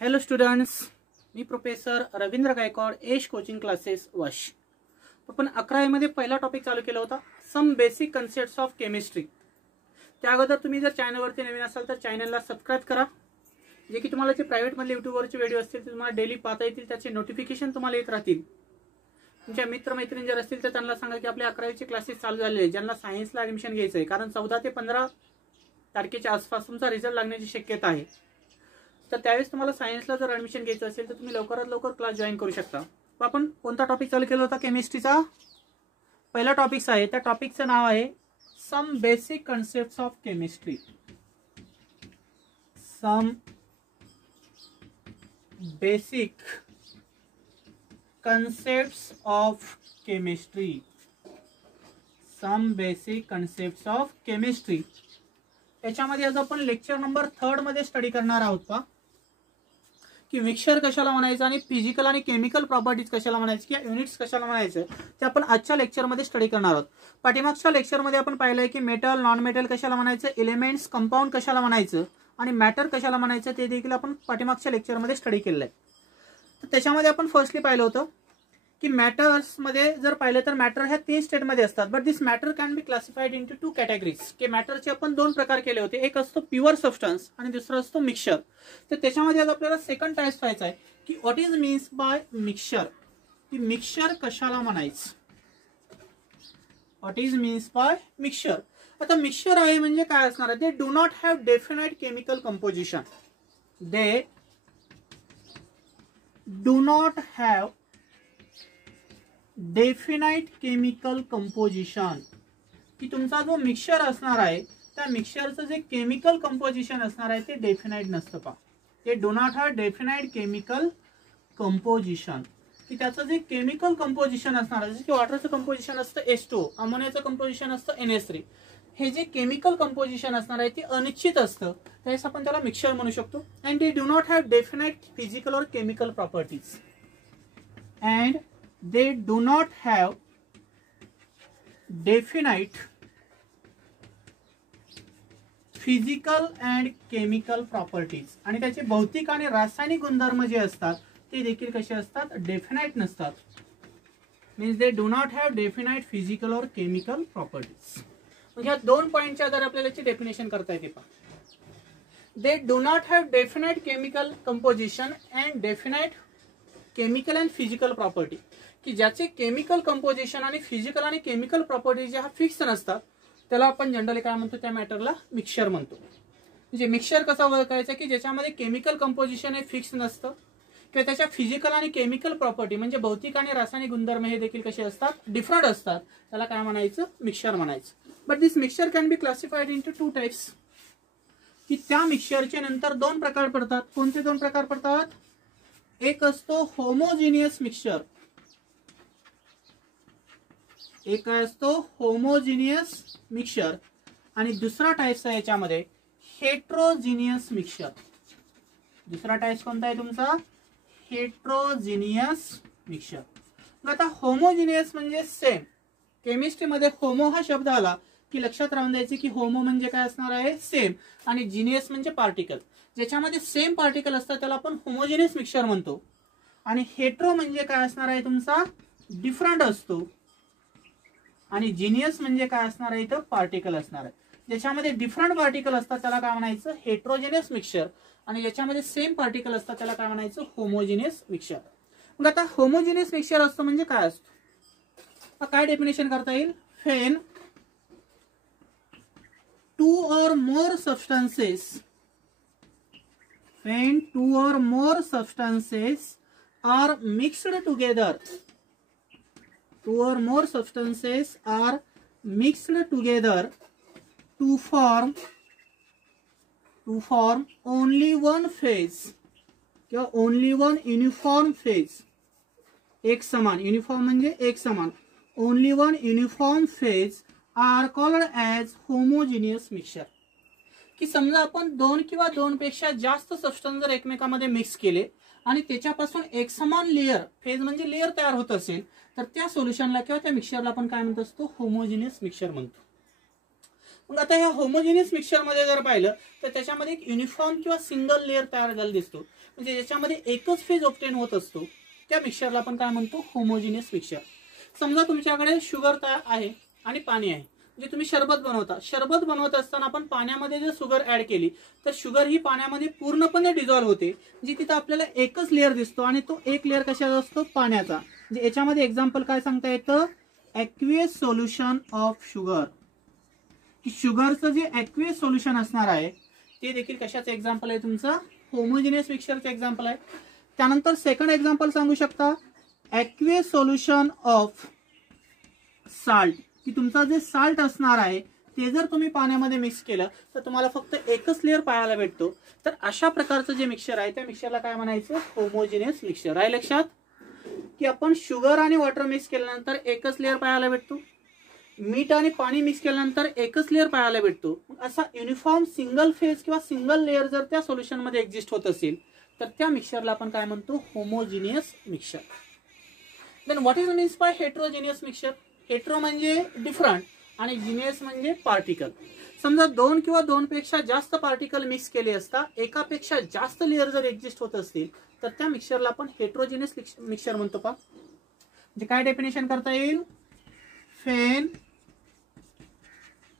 Hello students, मी professor Ravindra Gaikwad, Ash coaching classes वाश. आपण 11वी मध्ये पहिला टॉपिक चालू केला होता, some basic concepts of chemistry. त्या अगोदर तुम्ही जर चॅनलवरती नवीन असाल तर चॅनलला सबस्क्राइब करा, जे की तुम्हाला जे प्रायव्हेट मधले युट्यूबवरचे व्हिडिओ असतील ते तुम्हाला डेली पाहता येतील, त्याचे नोटिफिकेशन तुम्हाला येत राहतील. तुमच्या मित्रमैत्रिणी जर असतील तर त्यांना सांगा की आपल्या 11वीचे क्लासेस चालू झालेले आहेत, ज्यांना सायन्सला ॲडमिशन घ्यायचं आहे. कारण 14 ते 15 तारखेच्या आसपास तुमचा रिझल्ट लागण्याची शक्यता आहे. तर त्यावेळेस तुम्हाला सायन्सला जर ॲडमिशन घ्यायचं असेल तर तुम्ही लवकरात लवकर क्लास जॉईन करू शकता. आपण कोणता टॉपिक चालू केला होता? केमिस्ट्रीचा पहिला टॉपिक आहे. त्या टॉपिकचं नाव आहे some basic concepts of chemistry. Some basic concepts of chemistry. Some basic concepts of chemistry. याच्यामध्ये आज आपण लेक्चर नंबर 3 मध्ये स्टडी करणार आहोत पहा की मिक्सचर कशाला म्हणायचं आणि फिजिकल आणि केमिकल प्रॉपर्टीज कशाला म्हणायचं किंवा युनिट्स कशाला म्हणायचं ते आपण आजच्या लेक्चरमध्ये स्टडी करणार आहोत. पाठीमागच्या लेक्चरमध्ये आपण पाहिलंय की मेटल, नॉन मेटल कशाला म्हणायचं, एलिमेंट्स, कंपाऊंड कशाला म्हणायचं आणि मॅटर कशाला म्हणायचं ते देखील आपण पाठीमागच्या लेक्चरमध्ये स्टडी केलेलं आहे. तर त्याच्यामध्ये आपण फर्स्टली पाहिलं होतं की मॅटर्स मध्ये जर पाहिलं तर मॅटर ह्या 3 स्टेटमध्ये असतात. But this matter can be classified into 2 categories. की मॅटरचे आपण 2 प्रकार केले होते, एक असतो प्युअर सबस्टन्स आणि दुसरा असतो मिक्सचर. तर त्याच्यामध्ये आज आपल्याला सेकंड टाइप पाहायचा आहे की what is means bye mixture. की मिक्सचर कशाला म्हणायचं, what is means bye mixture. आता मिक्सचर आहे म्हणजे काय असणार आहे? दे do not have definite chemical composition. They do not have definite chemical composition. की तुमचा जो मिक्सचर असणार आहे त्या मिक्सचरचं जे केमिकल कंपोजिशन असणार आहे ते डेफिनाइट नसतं. पहा, ते do not have definite chemical composition. की त्याचं जे केमिकल कंपोजिशन असणार आहे, जसं की वॉटरचं कंपोजिशन असतं H2O, अमोनियाचं कंपोजिशन असतं NH3. हे जे केमिकल कंपोजिशन असणार आहे ते अनिश्चित असतं, त्यावेळेस आपण त्याला मिक्सचर म्हणू शकतो. And they do not have definite physical और chemical properties. And they do not have definite physical and chemical properties. आणि त्याचे भौतिक आणि रासायनिक गुणधर्म जे असतात ते देखील कसे असतात? डेफिनाइट नसतात. Means they do not have definite physical और केमिकल प्रॉपर्टीज. म्हणजे या 2 पॉइंटच्या आधारे आपल्याला याची डेफिनेशन करता येते. पहा, दे do not have definite chemical composition and definite chemical and physical property. की ज्याचे केमिकल कंपोजिशन आणि फिजिकल आणि केमिकल प्रॉपर्टी ज्या फिक्स नसतात त्याला आपण जनरली काय म्हणतो? त्या मॅटरला मिक्सचर म्हणतो. म्हणजे मिक्सचर कसा ओळखायचा? की ज्याच्यामध्ये केमिकल कंपोजिशन हे फिक्स नसतं किंवा त्याच्या फिजिकल आणि केमिकल प्रॉपर्टी म्हणजे भौतिक आणि रासायनिक गुणधर्म हे देखील कसे असतात? डिफरंट असतात. त्याला काय म्हणायचं? मिक्सचर म्हणायचं. But this mixture can be classified into 2 types. की त्या मिक्सचरचे नंतर 2 प्रकार पडतात. कोणते 2 प्रकार पडतात? एक असतो होमोजिनियस मिक्सचर. एक असतो होमोजिनियस मिक्सचर आणि दुसरा टाइप आहे याच्यामध्ये हेट्रोजिनियस मिक्सचर. दुसरा टाइप कोणता आहे तुमचा? Heterogeneous mixture. आता होमोजिनियस म्हणजे सेम. केमिस्ट्रीमध्ये होमो हा शब्द आला की लक्षात राहून द्यायचे की होमो म्हणजे काय असणार आहे? सेम. आणि जिनियस म्हणजे पार्टिकल. ज्याच्यामध्ये सेम पार्टिकल असतात त्याला आपण होमोजिनियस मिक्सचर म्हणतो. आणि हेट्रो म्हणजे काय असणार आहे तुमचा? डिफरंट असतो. आणि जिनियस म्हणजे काय असणार आहे? इथं पार्टिकल असणार आहे. ज्याच्यामध्ये डिफरंट पार्टिकल असतात त्याला काय म्हणायचं? Heterogeneous mixture. आणि ज्याच्यामध्ये सेम पार्टिकल असतात त्याला काय म्हणायचं? Homogeneous mixture. मग आता होमोजिनियस मिक्सचर असतं म्हणजे काय असतं? काय डेफिनेशन करता येईल? When 2 or more substances, when 2 or more substances are mixed together, 2 or more substances are mixed together to form only one phase किंवा only one uniform phase. एक समान, युनिफॉर्म म्हणजे एक समान, only one uniform phase are called as homogeneous mixture. की समजा आपण 2 किंवा 2 पेक्षा जास्त सबस्टन्स जर एकमेकांमध्ये मिक्स केले आणि त्याच्यापासून एक समान लेयर, फेज म्हणजे लेयर तयार होत असेल तर त्या सोल्युशनला किंवा त्या मिक्सचरला आपण काय म्हणत असतो? होमोजिनियस मिक्सचर म्हणतो. मग आता ह्या होमोजिनियस मिक्सचरमध्ये जर पाहिलं तर त्याच्यामध्ये एक युनिफॉर्म किंवा सिंगल लेअर तयार झालेला दिसतो, म्हणजे ज्याच्यामध्ये एकच फेज ऑब्टेन होत असतो, त्या मिक्सचरला आपण काय म्हणतो, होमोजिनियस मिक्सचर. समजा तुमच्याकडे शुगर तयार आहे आणि पाणी आहे, म्हणजे तुम्ही शरबत बनवता. शरबत बनवत असताना आपण पाण्यामध्ये जर शुगर ऍड केली तर शुगर ही पाण्यामध्ये पूर्णपणे डिझॉल्व्ह होते, म्हणजे तिथं आपल्याला एकच लेअर दिसतो आणि तो एक लेअर कशाचा असतो, पाण्याचा. म्हणजे याच्यामध्ये एक्झाम्पल काय सांगता येतं, ॲक्वियस सोल्युशन ऑफ शुगर, की शुगरचं जे ॲक्वियस सोल्युशन असणार आहे ते देखील कशाचं एक्झाम्पल आहे, तुमचं होमोजिनियस मिक्सचरचं एक्झाम्पल आहे. त्यानंतर सेकंड एक्झाम्पल सांगू शकता, ॲक्वियस सोल्युशन ऑफ साल्ट, की तुमचा जे साल्ट असणार आहे ते जर तुम्ही पाण्यामध्ये मिक्स केलं तर तुम्हाला फक्त एकच लेअर पाहायला भेटतो. तर अशा प्रकारचं जे मिक्सचर आहे त्या मिक्सचरला काय म्हणायचं, होमोजिनियस मिक्सचर. आहे लक्षात, की आपण शुगर आणि वॉटर मिक्स केल्यानंतर एकच लेअर पाहायला भेटतो, मीठ आणि पाणी मिक्स केल्यानंतर एकच लेअर पाहायला भेटतो. असा युनिफॉर्म सिंगल फेज किंवा सिंगल लेअर जर त्या सोल्युशनमध्ये एक्झिस्ट होत असेल तर त्या मिक्सचरला आपण काय म्हणतो, homogeneous mixture. Then what is means by heterogeneous mixture. Hetero म्हणजे डिफरंट आणि जिनियस म्हणजे पार्टिकल. समजा दोन किंवा दोनपेक्षा जास्त पार्टिकल मिक्स केले असता, एकापेक्षा जास्त लेअर जर एक्झिस्ट होत असतील तर त्या मिक्सचरला आपण हेट्रोजिनियस मिक्सचर म्हणतो. पा म्हणजे काय डेफिनेशन करता येईल, when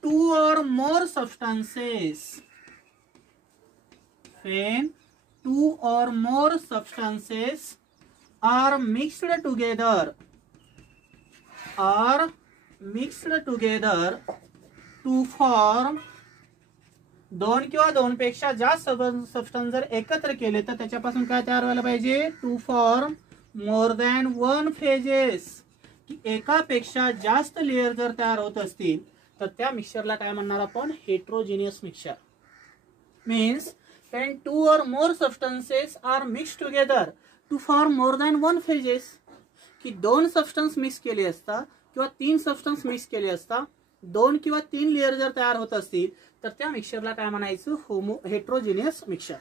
two or more substances are mixed together to form, दोन किंवा दोनपेक्षा जास्त सबस्टन्स जर एकत्र केले तर त्याच्यापासून काय तयार व्हायला पाहिजे, to form more than one phases, की एकापेक्षा जास्त लेअर जर तयार होत असतील तर त्या मिक्सचरला काय म्हणणार आपण, heterogeneous mixture. Means when two or more substances are mixed together to form more than one phases, की दोन सबस्टन्स मिक्स केले असता किंवा तीन सबस्टन्स मिक्स केले असता, दोन किंवा तीन लेअर जर तयार होत असतील तर त्या मिक्सचरला काय म्हणायचं, हेट्रोजिनियस मिक्सचर.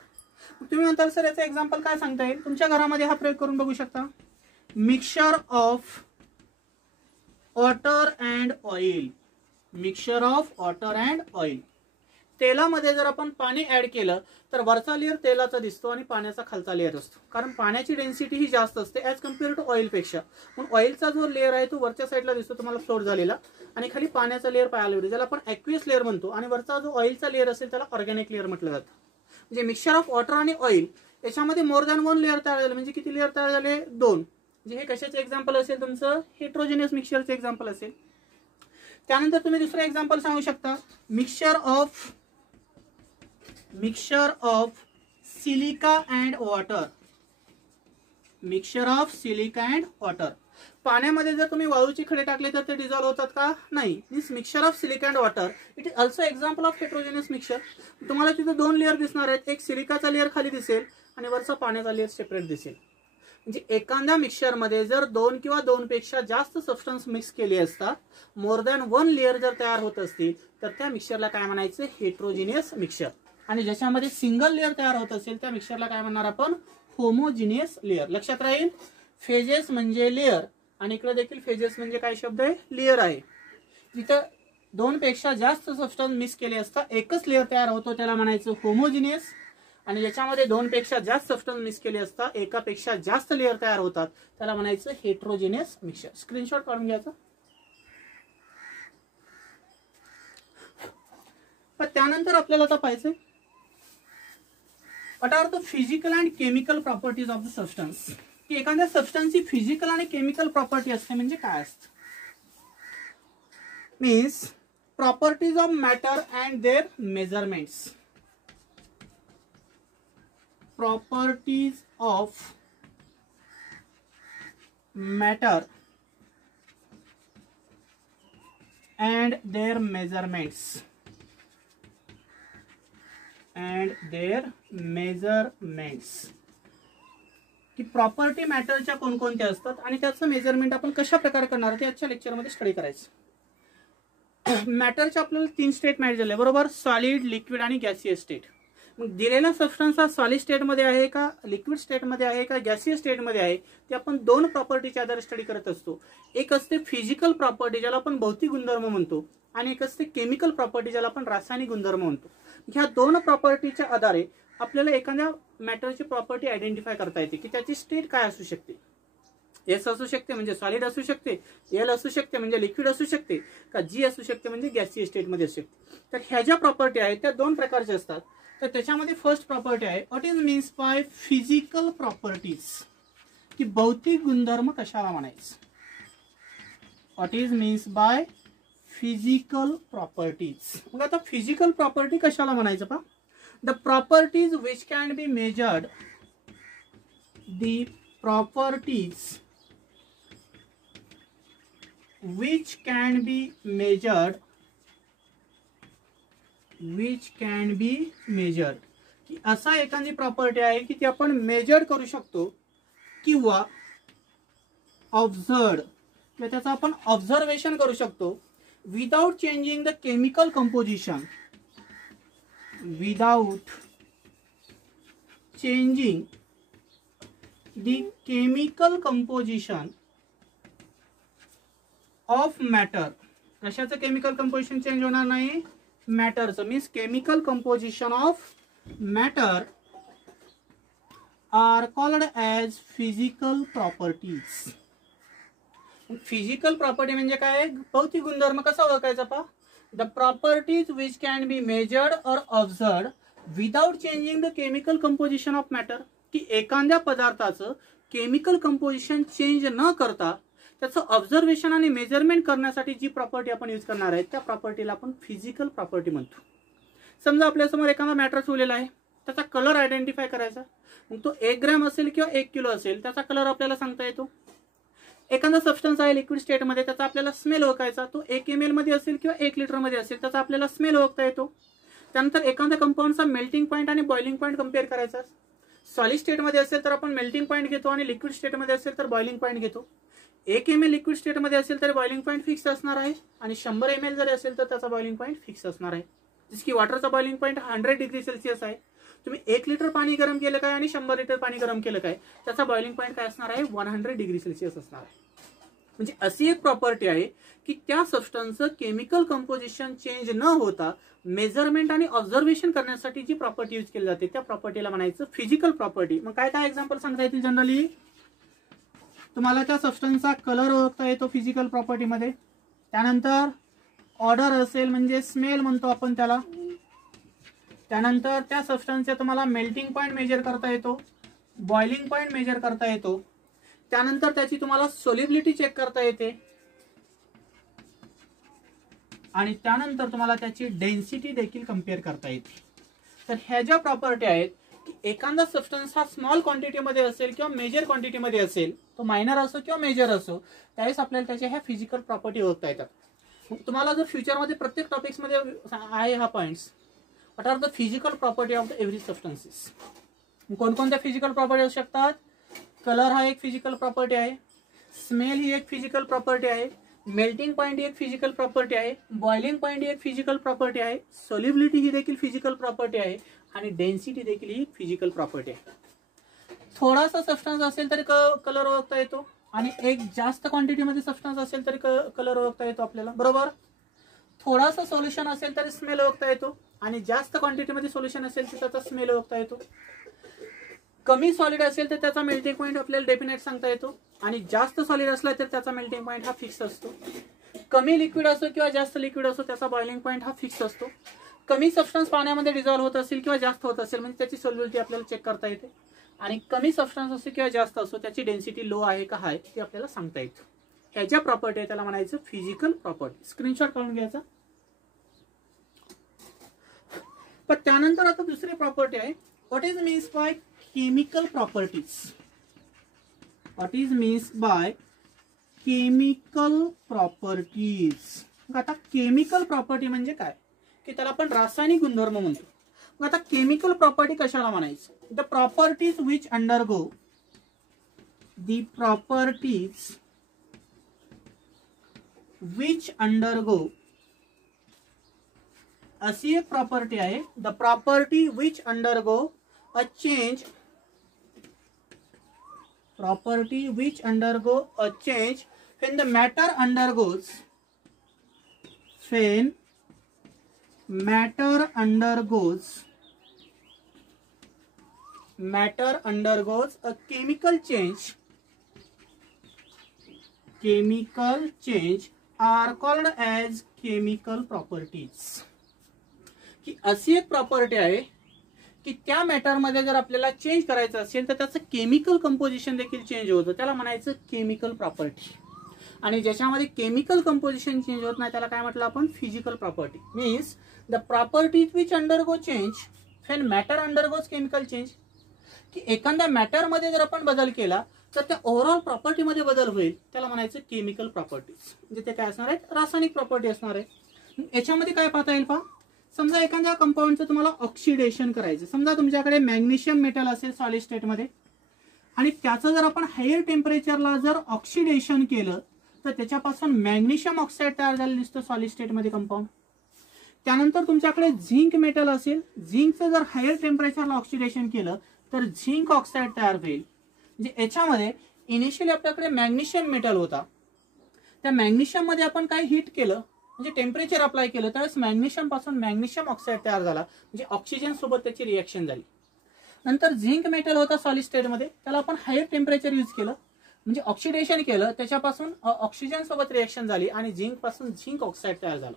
तुम्ही म्हणताल सर याचं एक्झाम्पल काय सांगता येईल, तुमच्या घरामध्ये हा प्रयोग करून बघू शकता. Mixture of water and oil, mixture of water and oil. तेलामध्ये जर आपण पाणी ऍड केलं तर वरचा लेअर तेलाचा दिसतो आणि पाण्याचा खालचा लेअर असतो, कारण पाण्याची डेन्सिटी ही जास्त असते ऍज कम्पेअर टू ऑइल पेक्षा. पण ऑइलचा जो लेअर आहे तो वरच्या साईडला दिसतो तुम्हाला फ्लोट झालेला, आणि खाली पाण्याचा लेअर पाहायला भेटतो ज्याला आपण ॲक्वियस लेअर म्हणतो, आणि वरचा जो ऑइलचा लेअर असेल त्याला ऑर्गॅनिक लेअर म्हटलं जातं. म्हणजे मिक्सचर ऑफ वॉटर आणि ऑइल याच्यामध्ये मोर दॅन वन लेअर तयार झाले, म्हणजे किती लेअर तयार झाले, दोन. म्हणजे हे कशाचे एक्झाम्पल असेल, तुमचं हेट्रोजिनियस मिक्सचरचे एक्झाम्पल असेल. त्यानंतर तुम्ही दुसरं एक्झाम्पल सांगू शकता, mixture of silica and water. Mixture of silica and water, पाण्यामध्ये जर तुम्ही वाळूचे खडे टाकले तर ते डिझॉल्व्ह होतात का, नाही. This mixture of silica and water it is also example of heterogeneous mixture. तुम्हाला तिथे दोन लेअर दिसणार आहेत, एक सिलिकाचा लेअर खाली दिसेल आणि वरचा पाण्याचा लेअर सेपरेट दिसेल. म्हणजे एखाद्या मिक्सचरमध्ये जर दोन किंवा दोनपेक्षा जास्त सबस्टन्स मिक्स केले असतात, मोर दॅन वन लेअर जर तयार होत असतील तर त्या मिक्सचरला काय म्हणायचं, हेट्रोजिनियस मिक्सचर. आणि ज्याच्यामध्ये सिंगल लेअर तयार होत असेल त्या मिक्सचरला काय म्हणणार आपण, होमोजिनियस लेअर. लक्षात राहील, फेजेस म्हणजे लेअर आणि इकडे देखील फेजेस म्हणजे काय शब्द आहे, लेअर आहे. जिथं दोनपेक्षा जास्त सबस्टन्स मिक्स केले असता एकच लेअर तयार होतो त्याला म्हणायचं होमोजिनियस, आणि ज्याच्यामध्ये दोनपेक्षा जास्त सबस्टन्स मिक्स केले असता एकापेक्षा जास्त लेअर तयार होतात त्याला म्हणायचं हेट्रोजिनियस मिक्सचर. स्क्रीनशॉट काढून घ्यायचा. पण त्यानंतर आपल्याला आता पाहिजे what are the physical and chemical properties of the substance, की एखाद्या सबस्टन्सची फिजिकल आणि केमिकल प्रॉपर्टी असते म्हणजे काय असतं. Means properties of matter and their measurements. Properties of matter and their measurements. की प्रॉपर्टी मॅटरच्या कोणकोणत्या असतात आणि त्याचं मेजरमेंट आपण कशा प्रकारे करणार ते आजच्या लेक्चरमध्ये स्टडी करायचं. मॅटरचे आपल्याला तीन स्टेट माहिती झाले बरोबर, सॉलिड, लिक्विड आणि गॅसियस स्टेट. मग दिलेला सबस्टन्स हा सॉलिड स्टेटमध्ये आहे का, लिक्विड स्टेटमध्ये आहे का, गॅसियस स्टेटमध्ये आहे, ते आपण दोन प्रॉपर्टीच्या आधारे स्टडी करत असतो. एक असते फिजिकल प्रॉपर्टी ज्याला आपण भौतिक गुणधर्म म्हणतो, आणि एक असते केमिकल प्रॉपर्टी, ज्याला आपण रासायनिक गुणधर्म म्हणतो. ह्या दोन प्रॉपर्टीच्या आधारे आपल्याला एखाद्या मॅटरची प्रॉपर्टी आयडेंटिफाय करता येते की त्याची स्टेट काय असू शकते. एस असू शकते म्हणजे सॉलिड असू शकते, एल असू शकते म्हणजे लिक्विड असू शकते, का जी असू शकते म्हणजे गॅसियस स्टेटमध्ये असू शकते. तर ह्या ज्या प्रॉपर्टी आहेत त्या दोन प्रकारच्या असतात. तर त्याच्यामध्ये फर्स्ट प्रॉपर्टी आहे what is means by physical properties, की भौतिक गुणधर्म कशाला म्हणायचं. What is means by physical properties. मग आता फिजिकल प्रॉपर्टी कशाला म्हणायचं पहा. The properties which can be measured, the properties which can be measured, की असा एखादी प्रॉपर्टी आहे की ती आपण मेजर करू शकतो किंवा ऑब्झर्व किंवा त्याचा आपण ऑब्झर्वेशन करू शकतो without changing the chemical composition, without changing the chemical composition of matter. कशाचं केमिकल कंपोजिशन चेंज होणार नाही, मॅटरचं. Means chemical composition of matter are called as physical properties. Physical property म्हणजे काय, भौतिक गुणधर्म कसा ओळखायचा पहा. The properties which can be measured और observed without changing the chemical composition of matter, की एखाद्या पदार्थाचं केमिकल कंपोजिशन चेंज न करता त्याचं ऑब्झर्वेशन आणि मेजरमेंट करण्यासाठी जी प्रॉपर्टी आपण यूज करणार आहे त्या प्रॉपर्टीला आपण फिजिकल प्रॉपर्टी म्हणतो. समजा आपल्यासमोर एखादा मॅटर ठेवलेला आहे, त्याचा कलर आयडेंटिफाय करायचा. मग तो 1 ग्रॅम असेल किंवा 1 किलो असेल, त्याचा कलर आपल्याला सांगता येतो. एखादा सबस्टन्स आहे लिक्विड स्टेटमध्ये, त्याचा आपल्याला स्मेल ओळखायचा. तो 1 ml मध्ये असेल किंवा 1 लिटर मध्ये असेल, त्याचा आपल्याला स्मेल ओळखता येतो. त्यानंतर एखाद्या कंपाऊंडचा मेल्टिंग पॉईंट आणि बॉइलिंग पॉईंट कम्पेअर करायचा. सॉलिड स्टेटमध्ये असेल तर आपण मेल्टिंग पॉईंट घेतो आणि लिक्विड स्टेटमध्ये असेल तर बॉइलिंग पॉईंट घेतो. 1 ml लिक्विड स्टेटमध्ये असेल तर बॉइलिंग पॉईंट फिक्स असणार आहे आणि 100 ml जरी असेल तर त्याचा बॉइलिंग पॉईंट फिक्स असणार आहे. जसं की वॉटरचा बॉइलिंग पॉईंट 100 डिग्री सेल्सिअस आहे. तुम्ही 1 लिटर पाणी गरम केलं काय आणि 100 लिटर पाणी गरम केलं काय, त्याचा बॉइलिंग पॉईंट काय असणार आहे, 100 डिग्री सेल्सिअस असणार आहे. म्हणजे अशी एक प्रॉपर्टी आहे की त्या सबस्टन्सचं केमिकल कंपोजिशन चेंज न होता मेजरमेंट आणि ऑब्झर्वेशन करण्यासाठी जी प्रॉपर्टी यूज केली जाते त्या प्रॉपर्टीला म्हणायचं फिजिकल प्रॉपर्टी. मग काय काय एक्झाम्पल सांगता येतील जनरली. तुम्हाला त्या सबस्टन्सचा कलर ओळखता येतो फिजिकल प्रॉपर्टीमध्ये. त्यानंतर ऑर्डर असेल म्हणजे स्मेल म्हणतो आपण त्याला. त्यानंतर त्या सबस्टन्सचा तुम्हाला मेल्टिंग पॉईंट मेजर करता येतो, बॉइलिंग पॉईंट मेजर करता येतो. त्यानंतर त्याची तुम्हाला सोल्युबिलिटी चेक करता येते आणि त्यानंतर तुम्हाला त्याची डेन्सिटी देखील कम्पेअर करता येते. तर ह्या ज्या प्रॉपर्टी आहेत की एखादा सबस्टन्स हा स्मॉल क्वांटिटीमध्ये असेल किंवा मेजर क्वांटिटीमध्ये असेल, तो मायनर असो किंवा मेजर असो, त्यावेळेस आपल्याला त्याच्या ह्या फिजिकल प्रॉपर्टी ओळखता येतात. तुम्हाला जर फ्युचरमध्ये प्रत्येक टॉपिक्समध्ये आहे हा points, what are the physical property of the every substances. कोणकोणत्या फिजिकल प्रॉपर्टी असू शकतात. कलर हा एक फिजिकल प्रॉपर्टी आहे, स्मेल ही एक फिजिकल प्रॉपर्टी आहे, मेल्टिंग पॉईंट ही एक फिजिकल प्रॉपर्टी आहे, बॉइलिंग पॉईंट ही एक फिजिकल प्रॉपर्टी आहे, सोल्युबिलिटी ही देखील फिजिकल प्रॉपर्टी आहे आणि डेन्सिटी देखील ही फिजिकल प्रॉपर्टी आहे. थोडासा सबस्टन्स असेल तरी कलर ओळखता येतो आणि एक जास्त क्वांटिटीमध्ये सबस्टन्स असेल तरी कलर ओळखता येतो आपल्याला, बरोबर. थोडासा सोल्युशन असेल तरी स्मेल ओळखता येतो आणि जास्त क्वांटिटीमध्ये सोल्युशन असेल तर त्याचा स्मेल ओळखता येतो. कमी सॉलिड असेल तर त्याचा मेल्टिंग पॉईंट आपल्याला डेफिनेट सांगता येतो आणि जास्त सॉलिड असला तर त्याचा मेल्टिंग पॉईंट हा फिक्स असतो. कमी लिक्विड असो किंवा जास्त लिक्विड असो त्याचा बॉइलिंग पॉईंट हा फिक्स असतो. कमी सबस्टन्स पाण्यामध्ये डिझॉल्व्ह होत असेल किंवा जास्त होत असेल म्हणजे त्याची सोल्युबिलिटी आपल्याला चेक करता येते आणि कमी सबस्टन्स असो किंवा जास्त असो त्याची डेन्सिटी लो आहे का हाय ते आपल्याला सांगता येतं. ह्या ज्या प्रॉपर्टी आहे त्याला म्हणायचं फिजिकल प्रॉपर्टी. स्क्रीनशॉट काढून घ्यायचा. पण त्यानंतर आता दुसरी प्रॉपर्टी आहे what is means by chemical properties. What is means by chemical properties. आता केमिकल प्रॉपर्टी म्हणजे काय की त्याला आपण रासायनिक गुणधर्म म्हणतो. मग आता केमिकल प्रॉपर्टी कशाला म्हणायचं. The properties which undergo, the properties which undergo, अशी एक प्रॉपर्टी आहे the property which undergo a change, property which undergo a change when the matter undergoes when matter undergoes a chemical change are called as chemical properties. की अशी एक property आहे की त्या matter मध्ये जर आपल्याला चेंज करायचं असेल तर त्याचं केमिकल कंपोजिशन देखील चेंज होतं, त्याला म्हणायचं केमिकल प्रॉपर्टी. आणि ज्याच्यामध्ये केमिकल कंपोजिशन चेंज होत नाही त्याला काय म्हटलं आपण, physical property. Means the properties which undergo change when matter undergoes chemical change. की एखाद्या मॅटर मध्ये जर आपण बदल केला तर त्या ओव्हरऑल प्रॉपर्टी मध्ये बदल होईल, त्याला म्हणायचं केमिकल प्रॉपर्टीज. म्हणजे ते काय असणार आहे, रासायनिक प्रॉपर्टी असणार आहे. याच्यामध्ये काय पाहता येईल पहा, समजा एखाद्या कंपाऊंडचं तुम्हाला ऑक्सिडेशन करायचं. समजा तुमच्याकडे मॅग्नेशियम मेटल असेल सॉलिड स्टेट मध्ये आणि त्याचं जर आपण हायर टेम्परेचरला जर ऑक्सिडेशन केलं तर त्याच्यापासून मॅग्नेशियम ऑक्साईड तयार झालेलं दिसतं सॉलिड स्टेट मध्ये कंपाऊंड. त्यानंतर तुमच्याकडे झिंक मेटल असेल, झिंकचं जर हायर टेम्परेचरला ऑक्सिडेशन केलं तर झिंक ऑक्साईड तयार होईल. म्हणजे याच्यामध्ये इनिशियली आपल्याकडे मॅग्नेशियम मेटल होता, त्या मॅग्नेशियम मध्ये आपण काय हीट केलं म्हणजे टेम्परेचर अप्लाय केलं त्यावेळेस मॅग्नेशियम पासून मॅग्नेशियम ऑक्साईड तयार झाला, म्हणजे ऑक्सिजन सोबत त्याची रिएक्शन झाली. नंतर झिंक मेटल होता सॉलिड स्टेट मध्ये, त्याला आपण हायर टेम्परेचर यूज केलं म्हणजे ऑक्सिडेशन केलं, त्याच्यापासून ऑक्सिजन सोबत रिएक्शन झाली आणि झिंक पासून झिंक ऑक्साईड तयार झालं.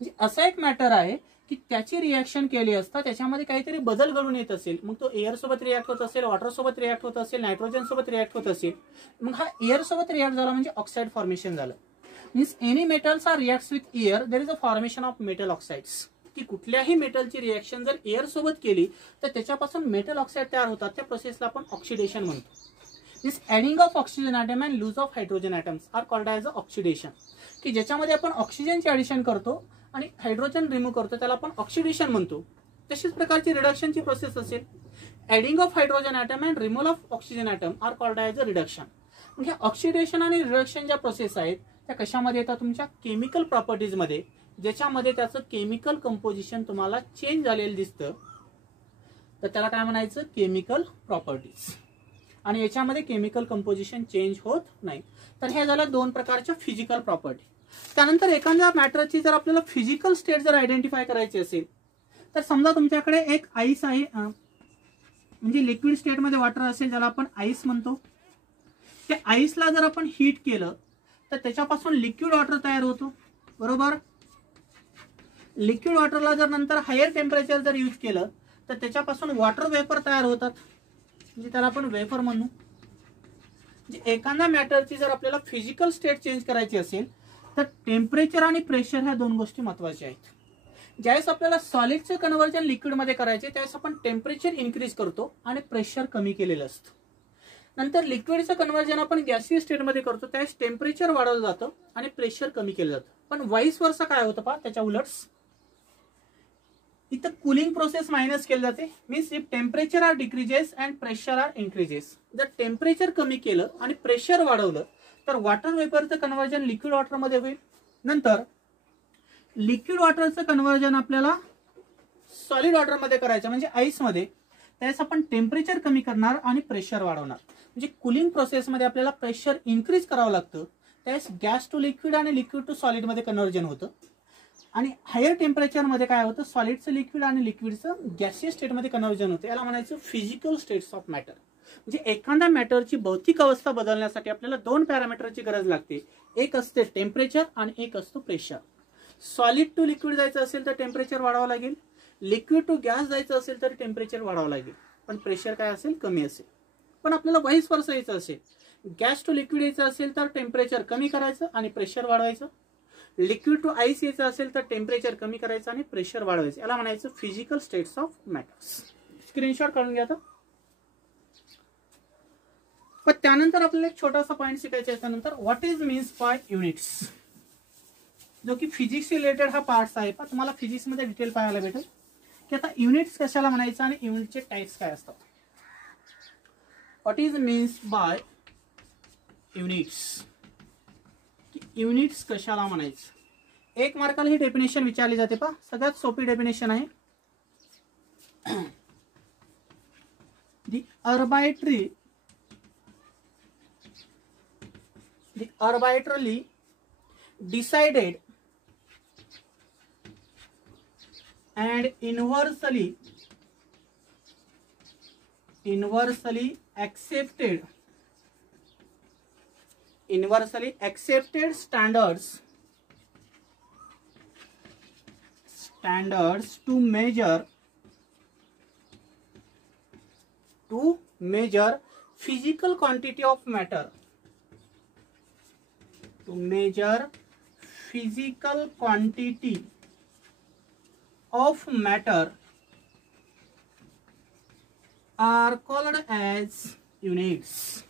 म्हणजे असा एक मॅटर आहे की त्याची रिएक्शन केली असता त्याच्यामध्ये काहीतरी बदल घडून येत असेल, मग तो एअर सोबत रिॲक्ट होत असेल, वॉटर सोबत रिॲक्ट होत असेल, नायट्रोजन सोबत रिॲक्ट होत असेल, मग हा एअर सोबत रिॲक्ट झाला म्हणजे ऑक्साईड फॉर्मेशन झालं. Means any metals are reacts with air there is a formation of metal oxides. की कुठल्याही मेटलची रिएक्शन जर एअर सोबत केली तर त्याच्यापासून मेटल ऑक्साईड तयार होतात, त्या प्रोसेसला आपण ऑक्सिडेशन म्हणतो. Means adding of oxygen atom and loose of hydrogen atoms are called as a oxidation. की ज्याच्यामध्ये आपण ऑक्सिजनची ऍडिशन करतो आणि हायड्रोजन रिमूव्ह करतो त्याला आपण ऑक्सिडेशन म्हणतो. तशीच प्रकारची रिडक्शनची प्रोसेस असेल, adding of hydrogen atom and removal of oxygen atom are called as a reduction. म्हणजे ऑक्सिडेशन आणि रिडक्शन ज्या प्रोसेस आहेत त्या कशामध्ये येतात, तुमच्या केमिकल प्रॉपर्टीज मध्ये, ज्याच्यामध्ये त्याचं केमिकल कंपोजिशन तुम्हाला चेंज झालेलं दिसतं तर त्याला काय म्हणायचं, केमिकल प्रॉपर्टीज. आणि याच्यामध्ये केमिकल कंपोजिशन चेंज होत नाही. तर हे झालं दोन प्रकारच्या फिजिकल प्रॉपर्टी. त्यानंतर एखाद्या मॅटरची जर आपल्याला फिजिकल स्टेट जर आयडेंटिफाय करायची असेल तर समजा तुमच्याकडे एक आईस आहे, म्हणजे लिक्विड स्टेटमध्ये वॉटर असेल ज्याला आपण आईस म्हणतो. त्या आईसला जर आपण हीट केलं तर त्याच्यापासून लिक्विड वॉटर तयार होतो, बरोबर. लिक्विड वॉटरला जर नंतर हायर टेम्परेचर जर यूज केलं तर त्याच्यापासून वॉटर वेपर तयार होतात, म्हणजे त्याला आपण वेपर म्हणू. म्हणजे एखाद्या मॅटरची जर आपल्याला फिजिकल स्टेट चेंज करायची असेल तर टेम्परेचर आणि प्रेशर ह्या दोन गोष्टी महत्वाच्या आहेत. ज्यावेळेस आपल्याला सॉलिडचं कन्व्हर्जन लिक्विडमध्ये करायचे त्यावेळेस आपण टेम्परेचर इन्क्रीज करतो आणि प्रेशर कमी केलेलं असतं. नंतर लिक्विडचं कन्व्हर्जन आपण गॅसियस स्टेटमध्ये करतो त्यावेळेस टेम्परेचर वाढवलं जातं आणि प्रेशर कमी केलं जातं. पण वाईस वर्सा काय होतं पहा, त्याच्या उलट्स इथं कुलिंग प्रोसेस मायनस केली जाते. Means if temperature are decreases and pressure are increases. जर टेम्परेचर कमी केलं आणि प्रेशर वाढवलं तर वॉटर वेपरचं कन्व्हर्जन लिक्विड वॉटरमध्ये होईल. नंतर लिक्विड वॉटरचं कन्व्हर्जन आपल्याला सॉलिड वॉटरमध्ये करायचं म्हणजे आईसमध्ये, त्यावेळेस आपण टेम्परेचर कमी करणार आणि प्रेशर वाढवणार. म्हणजे कुलिंग प्रोसेसमध्ये आपल्याला प्रेशर इन्क्रीज करावं लागतं, त्यावेळेस गॅस टू लिक्विड आणि लिक्विड टू सॉलिडमध्ये कन्व्हर्जन होतं. आणि हायर टेम्परेचरमध्ये काय होतं, सॉलिडचं लिक्विड आणि लिक्विडचं गॅसियस स्टेटमध्ये कन्व्हर्जन होतं. याला म्हणायचं फिजिकल स्टेट्स ऑफ मॅटर. म्हणजे एखाद्या मॅटरची भौतिक अवस्था बदलण्यासाठी आपल्याला दोन पॅरामीटरची गरज लागते, एक असते टेम्परेचर आणि एक असतो प्रेशर. सॉलिड टू लिक्विड जायचं असेल तर टेम्परेचर वाढवावं लागेल, लिक्विड टू गॅस जायचं असेल तर टेम्परेचर वाढवावं लागेल, पण प्रेशर काय असेल, कमी असेल. पण आपल्याला वाईस वर्सा यायचं असेल, गॅस टू लिक्विड यायचं असेल तर टेम्परेचर कमी करायचं आणि प्रेशर वाढवायचं, लिक्विड टू आईस यायचं असेल तर टेम्परेचर कमी करायचं आणि प्रेशर वाढवायचं. याला म्हणायचं physical states of matters. Screenshot काढून घ्या. पण त्यानंतर आपल्याला एक छोटासा पॉईंट शिकायचा आहे. त्यानंतर what is means bye units, जो की फिजिक्स रिलेटेड हा पार्ट आहे. पण तुम्हाला फिजिक्स मध्ये डिटेल पाहायला भेटेल की आता युनिट्स कशाला म्हणायचं आणि युनिटचे टाइप्स काय असतात. What is means bye units, units कशाला म्हणायचं. एक मार्काला ही डेफिनेशन विचारली जाते पहा, सगळ्यात सोपी डेफिनेशन आहे. The arbitrarily decided and universally accepted standards to measure physical quantity of matter, are called as units.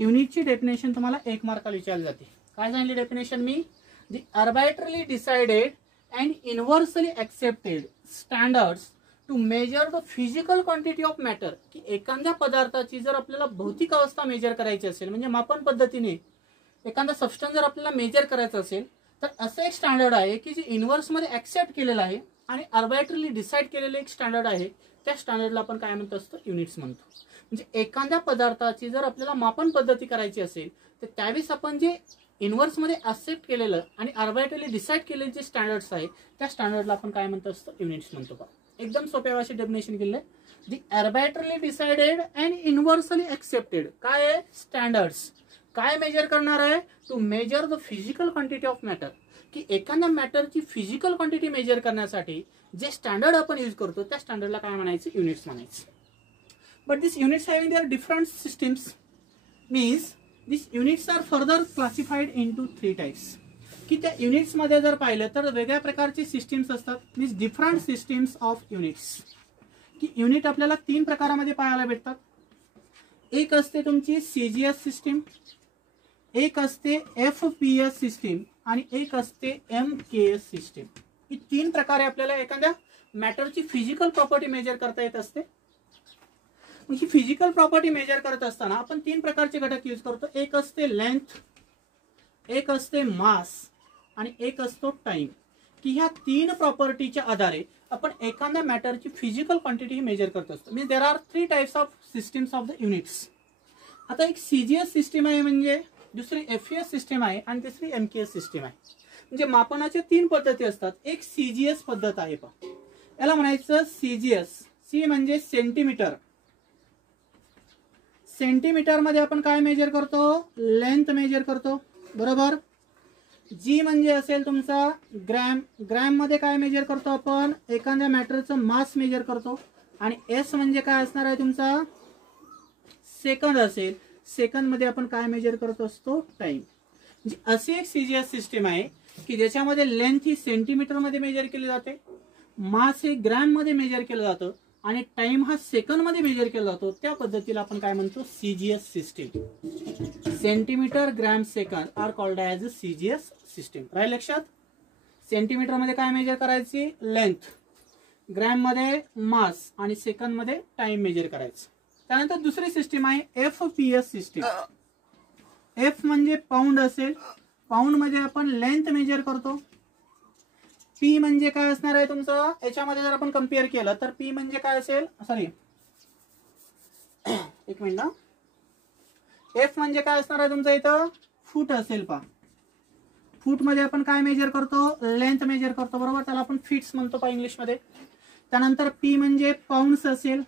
युनिटची डेफिनेशन तुम्हाला 1 मार्काला विचारली जाते. काय सांगितली डेफिनेशन मी? The arbitrarily decided and universally accepted standards to measure the physical quantity of matter. की एखाद्या पदार्थाची जर आपल्याला भौतिक अवस्था मेजर करायची असेल, म्हणजे मापन पद्धतीने एखादा सबस्टन्स जर आपल्याला मेजर करायचा असेल, तर असं एक स्टँडर्ड आहे की जे युनिव्हर्समध्ये ॲक्सेप्ट केलेलं आहे आणि आर्बिट्रली डिसाइड केलेलं एक स्टँडर्ड आहे. त्या स्टँडर्डला आपण काय म्हणतो असतो? युनिट्स म्हणतो. म्हणजे एखाद्या पदार्थाची जर आपल्याला मापन पद्धती करायची असेल, तर त्यावेळेस आपण जे युनिव्हर्समध्ये ॲक्सेप्ट केलेलं आणि आर्बिट्रली डिसाइड केलेले जे स्टँडर्ड्स आहे, त्या स्टँडर्डला आपण काय म्हणतो असतो? युनिट्स म्हणतो. का एकदम सोप्या भाषेत डेफिनेशन केलं. The arbitrarily decided and universally accepted काय आहे? स्टँडर्ड्स. काय मेजर करणार आहे? To measure the physical quantity of matter. की एखाद्या मॅटरची फिजिकल क्वांटिटी मेजर करण्यासाठी जे स्टँडर्ड आपण यूज करतो, त्या स्टँडर्डला काय म्हणायचं? युनिट्स म्हणायचं. But this units having their different systems means this units are further classified into 3 types. की त्या युनिट्समध्ये जर पाहिलं तर वेगळ्या प्रकारचे सिस्टीम्स असतात. Means different systems of units. की युनिट आपल्याला 3 प्रकारामध्ये पाहायला भेटतात. एक असते तुमची सीजीएस सिस्टीम, एक असते एफपीएस सिस्टीम आणि एक असते एमकेएस सिस्टीम. ही 3 प्रकारे आपल्याला एखाद्या मॅटरची फिजिकल प्रॉपर्टी मेजर करता येत असते. ही फिजिकल प्रॉपर्टी मेजर करत असताना आपण 3 प्रकारचे घटक यूज करतो. एक असते लेंथ, एक असते मास आणि एक असतो टाइम. की ह्या 3 प्रॉपर्टीच्या आधारे आपण एखाद्या मॅटरची फिजिकल क्वांटिटी मेजर करत असतो. Means there are 3 types of systems of the units. आता एक सीजीएस सिस्टीम आहे, म्हणजे दुसरी एफईएस सिस्टीम आहे आणि तिसरी एमकेएस सिस्टीम आहे. म्हणजे मापनाच्या 3 पद्धती असतात. एक सीजीएस पद्धत आहे पहा, याला म्हणायचं सीजीएस. सी म्हणजे सेंटीमीटर. सेंटीमीटर मध्ये आपण काय मेजर करतो? लेंथ मेजर करतो, बरोबर. जी म्हणजे असेल तुमचा ग्रॅम. ग्रॅम मध्ये काय मेजर करतो आपण? एखाद्या मॅटरचं मास मेजर करतो. आणि एस म्हणजे काय असणार आहे तुमचा? सेकंद असेल. सेकंद मध्ये आपण काय मेजर करतो असतो? टाइम. म्हणजे अशी एक सीजीएस सिस्टीम आहे की ज्याच्यामध्ये लेंथ ही सेंटीमीटर मध्ये मेजर केली जाते, मास हे ग्रॅम मध्ये मेजर केलं जातं आणि टाइम हा सेकंद मध्ये मेजर केला जातो. त्या पद्धतीला आपण काय म्हणतो? CGS system. Centimetre, gram, second are called as a CGS system. राहील लक्षात? सेंटीमीटर मध्ये काय मेजर करायची? लेंथ. ग्रॅम मध्ये मास आणि सेकंद मध्ये टाइम मेजर करायचं. त्यानंतर दुसरी सिस्टीम आहे एफपीएस सिस्टीम. एफ म्हणजे पाऊंड असेल. पाऊंड मध्ये आपण लेंथ मेजर करतो. पी म्हणजे काय असणार आहे तुमचं? याच्यामध्ये जर आपण कम्पेअर केलं तर पी म्हणजे काय असेल? सॉरी, एक मिनिट. एफ म्हणजे काय असणार आहे तुमचं? इथं फूट असेल पहा. फूट मध्ये आपण काय मेजर करतो? लेंथ मेजर करतो, बरोबर. त्याला आपण फीट्स म्हणतो पहा इंग्लिश मध्ये. त्यानंतर पी म्हणजे पाऊंड्स असेल.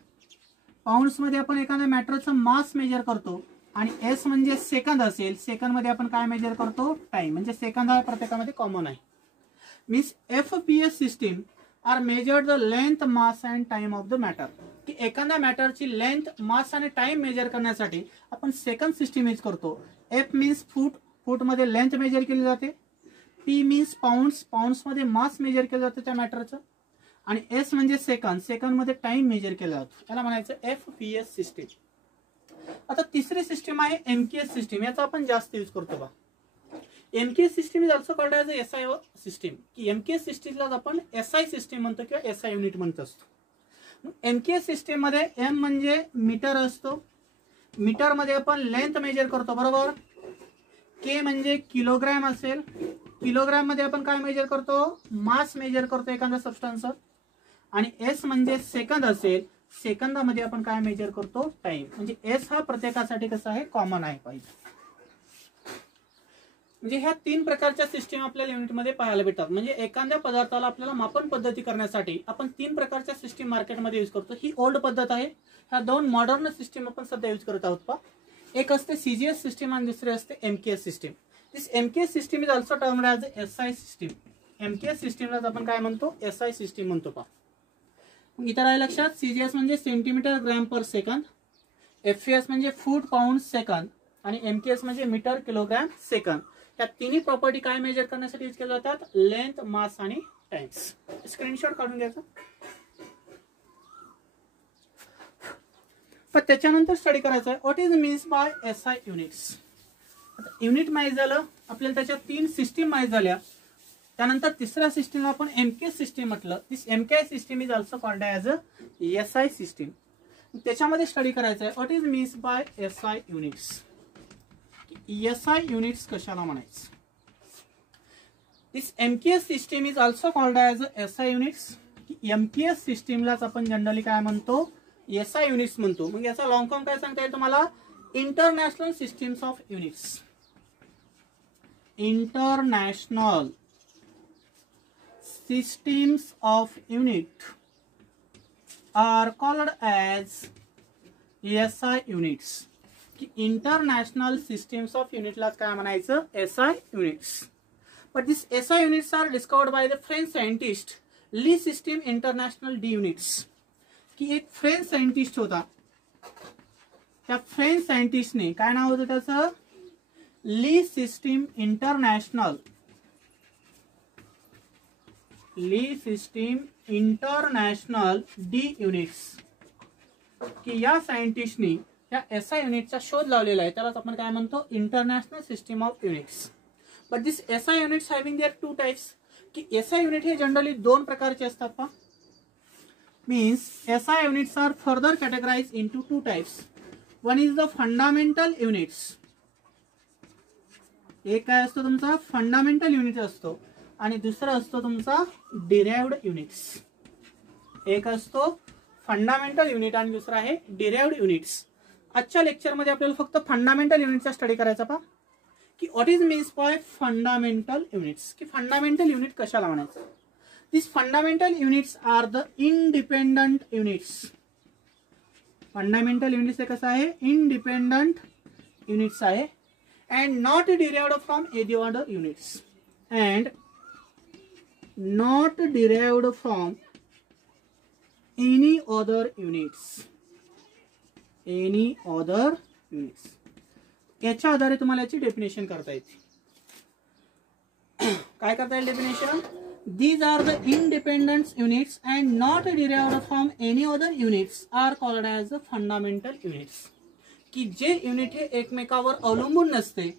पाऊंड्स मध्ये आपण एखाद्या मॅटरचं मास मेजर करतो. आणि एस म्हणजे सेकंद असेल. सेकंद मध्ये आपण काय मेजर करतो? टाइम. म्हणजे सेकंद हा प्रत्येकामध्ये कॉमन आहे. Means FPS system are measured the length, mass and time of the matter. की एखाद्या मॅटरची लेंथ, मास आणि टाइम मेजर करण्यासाठी आपण सेकंड सिस्टीम यूज करतो. एफ मीन्स फूट. फूट मध्ये लेंथ मेजर केली जाते. P means Pond's. पाऊंड्स मध्ये मास मेजर केलं जातं त्या मॅटरचं. आणि एस म्हणजे सेकंद. सेकंद मध्ये टाइम मेजर केला जातो. त्याला म्हणायचं एफपीएस सिस्टीम. आता तिसरी सिस्टीम आहे एमकेएस सिस्टीम. याचा आपण जास्त यूज करतो बा. MKS system is also called as SI system. की एमकेएस सिस्टीमला आपण एसआय सिस्टीम म्हणतो किंवा एसआय युनिट म्हणत असतो. एमकेएस सिस्टीम मध्ये एम म्हणजे मीटर असतो. मीटर मध्ये आपण लेंथ मेजर करतो, बरोबर. के म्हणजे किलोग्रॅम असेल. किलोग्रॅम मध्ये आपण काय मेजर करतो? मास मेजर करतो एखाद्या सबस्टन्स. आणि एस म्हणजे सेकंद असेल. सेकंदामध्ये आपण काय मेजर करतो? टाइम. म्हणजे एस हा प्रत्येकासाठी कसा आहे? कॉमन आहे पाहिजे. म्हणजे ह्या 3 प्रकारच्या सिस्टीम आपल्याला युनिटमध्ये पाहायला भेटतात. म्हणजे एखाद्या पदार्थाला आपल्याला मापन पद्धती करण्यासाठी आपण 3 प्रकारच्या सिस्टीम मार्केटमध्ये यूज करतो. ही ओल्ड पद्धत आहे. ह्या 2 मॉडर्न सिस्टीम आपण सध्या यूज करत आहोत. एक असते सीजीएस सिस्टीम आणि दुसरी असते MKS system. This MKS system is also termed as SI system. MKS सिस्टीमलाच आपण काय म्हणतो, एसआय सिस्टीम म्हणतो. इतर आहे लक्षात, सीजीएस म्हणजे centimetre gram per second, FPS म्हणजे फूट पाऊंड सेकंद आणि एमकेएस म्हणजे मीटर किलोग्रॅम सेकंद. या तिन्ही प्रॉपर्टी काय मेजर करण्यासाठी यूज केल्या जातात, लेंथ, मास आणि टाइम्स. स्क्रीनशॉट काढून घ्यायचा. पण त्याच्यानंतर स्टडी करायचं आहे what is means by SI units. Unit माहीत झालं आपल्याला, त्याच्या 3 सिस्टीम माहीत झाल्या. त्यानंतर तिसऱ्या सिस्टीमला आपण एमकेएस सिस्टीम म्हटलं. This MKS system is also called as a SI system. त्याच्यामध्ये स्टडी करायचं आहे what is means by SI units. SI units कशाला म्हणायचं. This MKS system is also called as a SI units. MKS सिस्टीमलाच आपण generally काय म्हणतो, SI units म्हणतो. मग याचा लॉंग फॉर्म काय सांगता येईल तुम्हाला, international systems of units. International systems of unit are called as SI units. International systems of unit ला काय म्हणायचं, SI units. But these SI units are discovered by the French scientist ली system international डी units. की एक French scientist होता, त्या French सायंटिस्टने काय नाव होतं त्याचं, ली सिस्टीम इंटरनॅशनल. ली सिस्टीम इंटरनॅशनल डी युनिट्स. की या सायंटिस्टनी या एसआय युनिटचा शोध लावलेला आहे, त्यालाच आपण काय म्हणतो, international system of units. But this SI units having their 2 types. की एसआय युनिट हे जनरली 2 प्रकारचे असतात. पहा, means SI units are further categorise into 2 types. One is the fundamental units. एक काय असतो तुमचा फंडामेंटल युनिट असतो आणि दुसरा असतो तुमचा डिराइव्ड युनिट्स. एक असतो फंडामेंटल युनिट आणि दुसरा आहे डिराइव्ड युनिट्स. आजच्या लेक्चरमध्ये आपल्याला फक्त फंडामेंटल युनिटचा स्टडी करायचा. पहा की what is means by fundamental units. की फंडामेंटल युनिट कशाला म्हणायचं. This fundamental units are the independent units. Fundamental units हे कसं आहे, इंडिपेंडंट युनिट्स आहे and not derived from any other units. And not derived from any other units. Any other units. याच्या आधारे तुम्हाला याची डेफिनेशन करता येते. काय करता येईल definition, these are the independent units and not derived from any other units are called as the fundamental units. की जे युनिट हे एकमेकावर अवलंबून नसते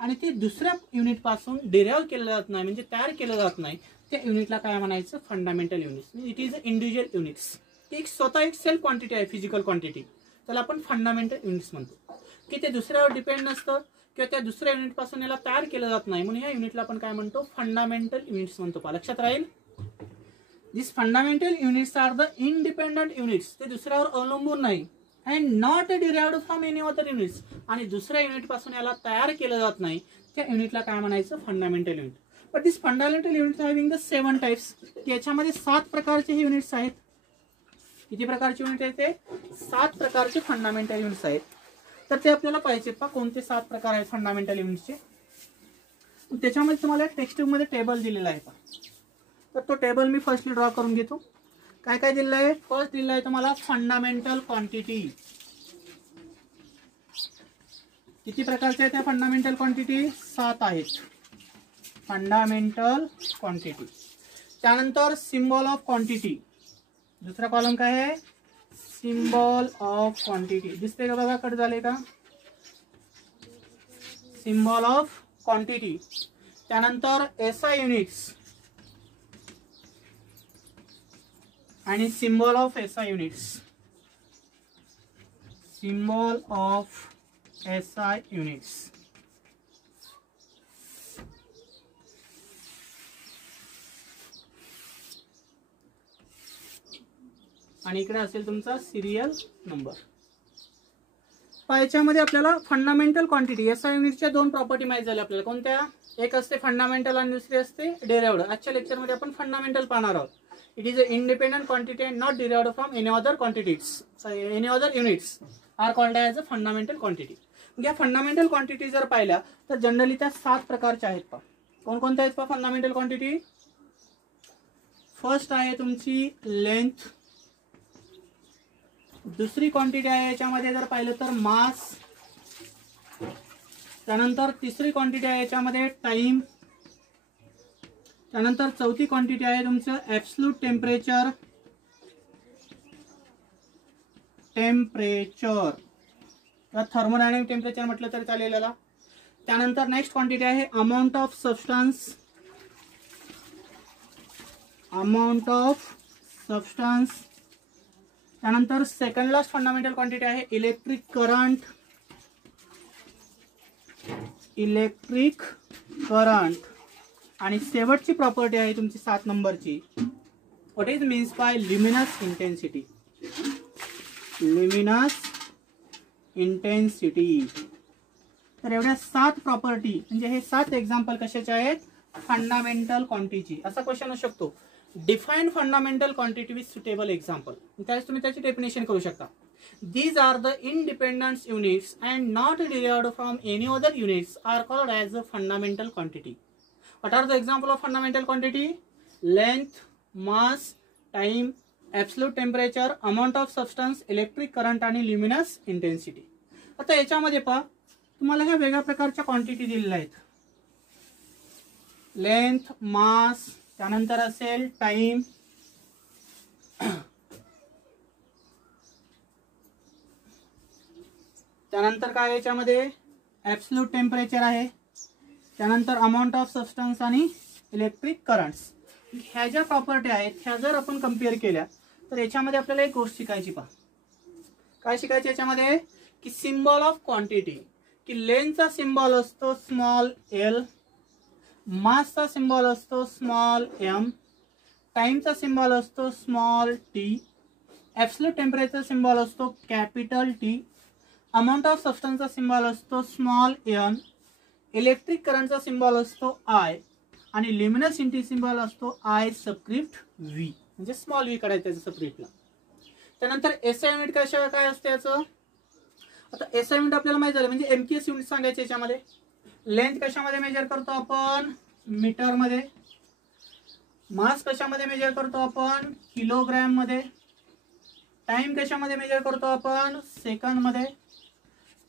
आणि ते दुसऱ्या युनिट पासून डिराइव्ह केलं जात नाही, म्हणजे तयार केलं जात नाही, त्या युनिटला काय म्हणायचं, fundamental units. It is individual units. एक स्वतः एक सेल्फ क्वांटिटी आहे, फिजिकल क्वांटिटी, त्याला आपण फंडामेंटल युनिट्स म्हणतो. की ते दुसऱ्यावर डिपेंड नसतं किंवा त्या दुसऱ्या युनिट पासून याला तयार केलं जात नाही, म्हणून ह्या युनिटला आपण काय म्हणतो, फंडामेंटल युनिट्स म्हणतो. लक्षात राहील. This fundamental units are the independent units. ते दुसऱ्यावर अवलंबून नाही. And not derived from any other units. आणि दुसऱ्या युनिट पासून याला तयार केलं जात नाही, त्या युनिटला काय म्हणायचं, fundamental unit. But this fundamental units having the 7 types. याच्यामध्ये 7 प्रकारचे हे युनिट्स आहेत. किती प्रकारचे युनिट आहेत ते, 7 प्रकारचे फंडामेंटल युनिट्स आहेत. तर ते आपल्याला पाहिजे पहा कोणते 7 प्रकार आहेत फंडामेंटल युनिट्सचे. त्याच्यामध्ये तुम्हाला टेक्स्ट बुक मध्ये टेबल दिलेला आहे. तर तो टेबल मी फर्स्टली ड्रॉ करून घेतो. काय काय दिलेलं आहे, फर्स्ट दिलेलं आहे तुम्हाला फंडामेंटल क्वांटिटी. किती प्रकारचे आहेत त्या फंडामेंटल क्वांटिटी, 7 आहेत फंडामेंटल क्वांटिटी. त्यानंतर सिम्बॉल ऑफ क्वांटिटी. दुसरा कॉलम काय आहे, सिम्बॉल ऑफ क्वांटिटी. दिसते का बघा, कट झाले का, सिम्बॉल ऑफ क्वांटिटी. त्यानंतर एसआय युनिट्स आणि symbol of SI units. Symbol of SI units. आणि इकडे असेल तुमचा सिरियल नंबर. याच्यामध्ये आपल्याला फंडामेंटल क्वांटिटी एसआय युनिटच्या 2 प्रॉपर्टी माहिती झाल्या आपल्याला. कोणत्या, एक असते फंडामेंटल आणि दुसरी असते डिराइव्ड. आजच्या लेक्चरमध्ये आपण फंडामेंटल पाहणार आहोत. It is a independent quantity and not derived from any other quantities, any other units are called as a fundamental quantity. या फंडामेंटल क्वांटिटी जर पाहिल्या तर जनरली त्या 7 प्रकारच्या आहेत पहा. कोणकोणत्या आहेत पहा फंडामेंटल क्वांटिटी? फर्स्ट आहे तुमची लेंथ. दुसरी क्वांटिटी आहे याच्यामध्ये जर पाहिलं तर मास. त्यानंतर तिसरी क्वांटिटी आहे याच्यामध्ये टाइम. त्यानंतर चौथी क्वांटिटी आहे तुमचं ॲब्सोल्यूट टेम्परेचर. किंवा थर्मोडायनामिक टेम्परेचर म्हटलं तरी चालेल याला. त्यानंतर नेक्स्ट क्वांटिटी आहे amount of substance. Amount of substance. त्यानंतर सेकंड लास्ट फंडामेंटल क्वांटिटी आहे इलेक्ट्रिक करंट. Electric current. आणि शेवटची प्रॉपर्टी आहे तुमची 7 नंबरची, what is means bye luminous intensity. Luminous intensity. तर एवढ्या 7 प्रॉपर्टी म्हणजे हे 7 एक्झाम्पल कशाचे आहेत? Fundamental quantity. असा क्वेश्चन असू शकतो, define fundamental quantity with suitable example. त्यावेळेस तुम्ही त्याची डेफिनेशन करू शकता. These are the independent units and not derived from any other units are called as a fundamental quantity. What are the example of fundamental quantity? Length, mass, time, absolute temperature, amount of substance, electric current आणि luminous intensity. आता याच्यामध्ये पहा तुम्हाला ह्या वेगळ्या प्रकारच्या quantity दिलेल्या आहेत. लेंथ, मास, त्यानंतर असेल टाइम, त्यानंतर काय याच्यामध्ये ॲब्सोल्यूट टेम्परेचर आहे, त्यानंतर अमाऊंट ऑफ सबस्टन्स आणि इलेक्ट्रिक करंट्स. ह्या ज्या प्रॉपर्टी आहेत ह्या जर आपण कम्पेअर केल्या तर याच्यामध्ये आपल्याला एक गोष्ट शिकायची. पहा काय शिकायची याच्यामध्ये की सिम्बॉल ऑफ क्वांटिटी. की लेंथचा सिम्बॉल असतो स्मॉल एल, मासचा सिम्बॉल असतो स्मॉल एम, टाइमचा सिम्बॉल असतो small T, absolute temperature symbol असतो कॅपिटल टी, अमाऊंट ऑफ सबस्टन्सचा सिम्बॉल असतो स्मॉल एन, इलेक्ट्रिक करंटचा सिम्बॉल असतो आय आणि ल्युमिनस इंटेन्सिटी सिम्बॉल असतो आय सबस्क्रिप्ट व्ही, म्हणजे स्मॉल व्ही काढायचं त्याचं सबस्क्रिप्टला. त्यानंतर एसआय युनिट काय असते याचं? आता एसआय युनिट आपल्याला माहिती झालं म्हणजे एमकेएस युनिट सांगायचे याच्यामध्ये. लेंथ कशामध्ये मेजर करतो आपण? मीटर मध्ये. मास कशामध्ये मेजर करतो आपण? किलोग्रॅम मध्ये. टाइम कशामध्ये मेजर करतो आपण? सेकंड मध्ये.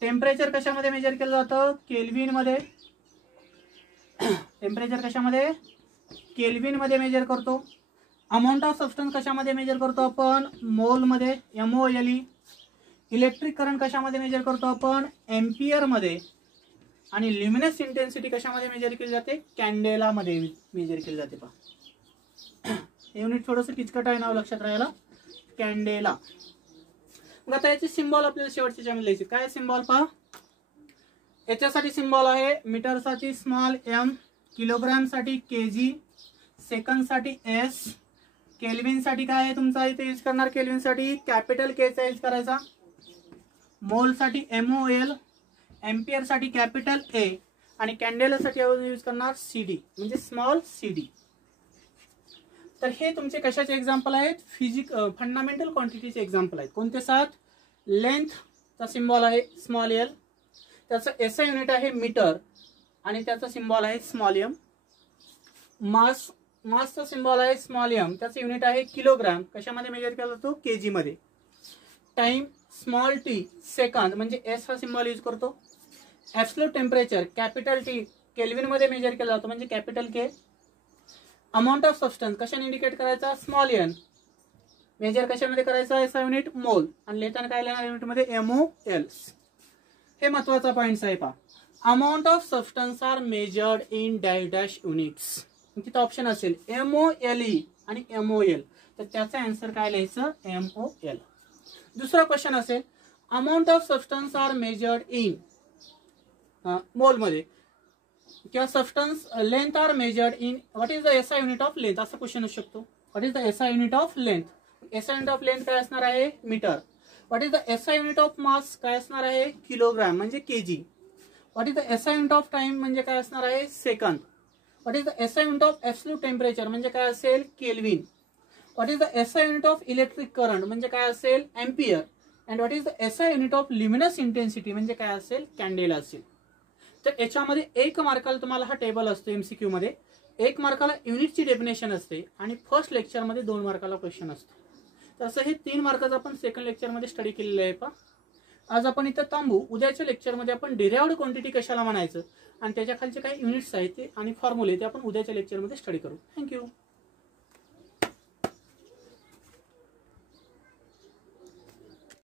टेम्परेचर कशामध्ये मेजर केलं जातं? केल्विन मध्ये. टेम्परेचर कशामध्ये? केल्विन मध्ये मेजर करतो. अमाऊंट ऑफ सबस्टन्स कशामध्ये मेजर करतो आपण? मोल मध्ये, MOLE. इलेक्ट्रिक करंट कशामध्ये मेजर करतो आपण? एम्पियर मध्ये. आणि ल्युमिनस इंटेन्सिटी कशामध्ये मेजर केली जाते? कॅन्डेला मध्ये मेजर केली जाते. पहा हे युनिट थोडंसं किचकट आहे, नाव लक्षात राहायला, कॅन्डेला. मग आता याची सिम्बॉल आपल्याला शेवटच्या च्यामध्ये लिहायची. काय सिम्बॉल पहा? याच्यासाठी सिम्बॉल आहे मीटरसाठी स्मॉल एम, किलोग्राम साठी केजी, सेकंड साठी एस, केल्विन साठी काय आहे तुमचा इथे यूज करणार? केल्विन साठी कॅपिटल के चा यूज करायचा, मोल साठी MOL, एम्पियर साठी कॅपिटल ए आणि कॅन्डेला साठी यूज करणार CD म्हणजे स्मॉल CD. तर हे तुमचे कशाचे एक्झाम्पल आहेत? फंडामेंटल क्वांटिटीचे एक्झाम्पल आहेत. कोणते 7? लेंथचा सिम्बॉल आहे स्मॉल एल, त्याचं एसआय युनिट आहे मीटर आणि त्याचा सिम्बॉल आहे स्मॉल एम. मासचा सिम्बॉल आहे स्मॉल एम, त्याचं युनिट आहे किलोग्राम, कशामध्ये मेजर केला जातो? केजी मध्ये. टाइम स्मॉल टी, सेकंद म्हणजे एस हा सिम्बॉल यूज करतो. Absolute temperature capital T, Kelvin मध्ये मेजर केला जातो म्हणजे capital K. Amount of substance कशाने इंडिकेट करायचा? Small n. मेजर कशामध्ये करायचा? एसआय युनिट मोल आणि लिहिताना काय लिहिणार युनिट मध्ये? MOL. हे महत्वाचा पॉइंट आहे. पहा amount of substance are measured in dash units. तिथं ऑप्शन असेल MOLE आणि MOL, तर त्याचा आन्सर काय लिहायचं? MOL. दुसरा क्वेश्चन असेल amount of substance are measured in mole मध्ये किंवा substance length are measured in what is the SI unit of length, असा क्वेश्चन असू शकतो. What is the SI unit of length? SI unit of length काय असणार आहे? Metre. What is the SI unit of mass? काय असणार आहे? Kilogram म्हणजे KG. What is the SI unit of time म्हणजे काय असणार आहे second. What is the SI unit of absolute temperature म्हणजे काय असेल Kelvin. What is the SI unit of electric current म्हणजे काय असेल ampere. And what is the SI unit of luminous intensity म्हणजे काय असेल कॅन्डेला असेल. तर याच्यामध्ये 1 मार्काला तुम्हाला हा टेबल असतो एमसीक्यू मध्ये. 1 मार्काला युनिटची डेफिनेशन असते आणि फर्स्ट लेक्चरमध्ये 2 मार्काला क्वेश्चन असतो. तसं हे 3 मार्काचं आपण सेकंड लेक्चरमध्ये स्टडी केलेलं आहे. पहा आज आपण इथं थांबू. उद्याच्या लेक्चरमध्ये आपण डिराइव्हड क्वांटिटी कशाला म्हणायचं आणि त्याच्या खालचे काही युनिट्स आहेत ते आणि फॉर्म्युले ते आपण उद्याच्या लेक्चरमध्ये स्टडी करू. थँक्यू.